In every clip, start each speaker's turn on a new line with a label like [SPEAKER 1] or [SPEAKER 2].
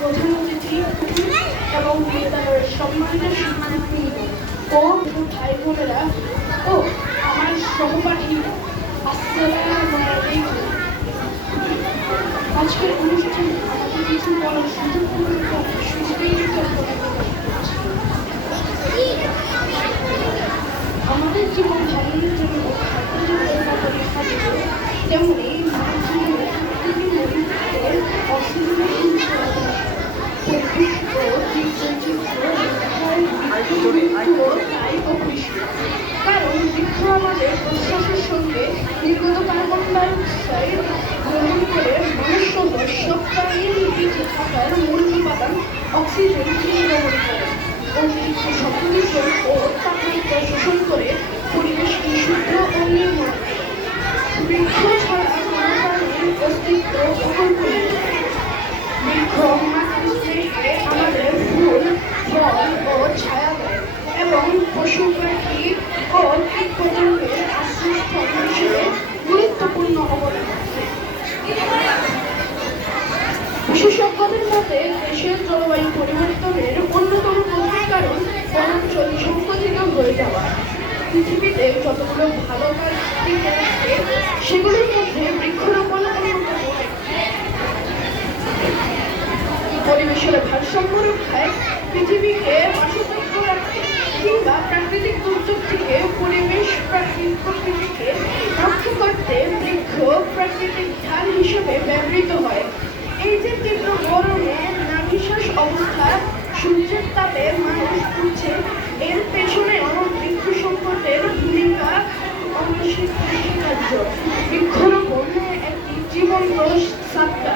[SPEAKER 1] প্রধান অতিথি এবং বিদ্যালয়ের সম্মানিত শিক্ষার্থী ও ভাই বোনেরা, ও আমার সহপাঠী আসসালামু আজকের অনুষ্ঠানে আমাকে কিছু বলার সুযোগ সুযোগেই আমাদের জীবন ধারণের জন্য তেমনি তাই অপরিষ্ক কারণ বৃক্ষ আমাদের প্রশ্বাসের সঙ্গে নির্গত কার্বন গ্রহণ করে মানুষ সহ সব প্রাণীর বেঁচে থাকার মূল অক্সিজেন গ্রহণ করে অতিরিক্ত শব্দদূষণ ও তাপমাত্রা শোষণ করে পরিবেশকে শুদ্ধ ও নির্মল করে। বৃক্ষ ছাড়া কোনো প্রাণীর অস্তিত্ব অকল্পনীয় বৃক্ষ মাটির থেকে আমাদের ফুল ফল ও ছায়া দেয় এবং পশু পাখি ও কীট পতঙ্গের আশ্রয়স্থল হিসেবে গুরুত্বপূর্ণ অবদান রাখে বিশেষজ্ঞদের মতে, দেশের জলবায়ু পরিবর্তনের অন্যতম প্রধান কারণ বনাঞ্চল সংকুচিত হয়ে যাওয়া। পৃথিবীতে যতগুলো ভালো কাজ সেগুলোর মধ্যে সূর্যের তাপে মানুষ পুড়ছে এর পেছনেও বৃক্ষ সংকটের ভূমিকা। অনস্বীকার্য বৃক্ষরোপণ একটি জীবন্ত সাত্তা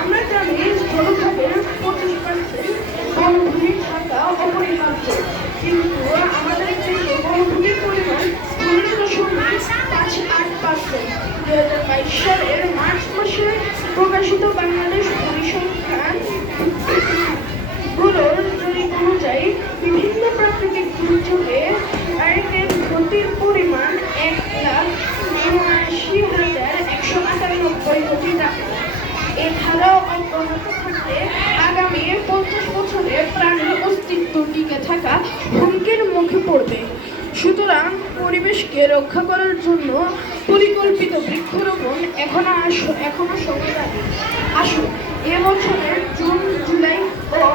[SPEAKER 1] আমরা জানি জলখাতের পঁচিশ পার্সেন্ট বনভূমি থাকা অপরিহার্য। কিন্তু আমাদের দেশে বনভূমির পরিমাণ পনেরো দশমিক পাঁচ আট পার্সেন্ট দু হাজার বাইশ সালের মার্চ মাসে প্রকাশিত বাংলাদেশ এ অব্যাহত থাকলে আগামী পঞ্চাশ বছরে প্রাণীর অস্তিত্ব টিকে থাকা হুমকির মুখে পড়বে। সুতরাং পরিবেশকে রক্ষা করার জন্য পরিকল্পিত বৃক্ষরোপণ এখনও এখনও সময় লাগে। আসুন এবছরের জুন, জুলাই ও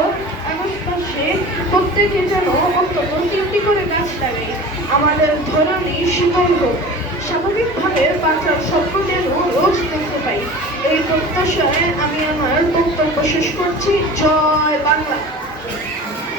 [SPEAKER 1] আগস্ট মাসে প্রত্যেকে যেন অন্তত তিনটি করে গাছ লাগাই আমাদের ধরনী শীতল হোক স্বাভাবিকভাবে বাঁচার স্বপ্ন প্রত্যাশায় আমি আমার বক্তব্য শেষ করছি। জয় বাংলা।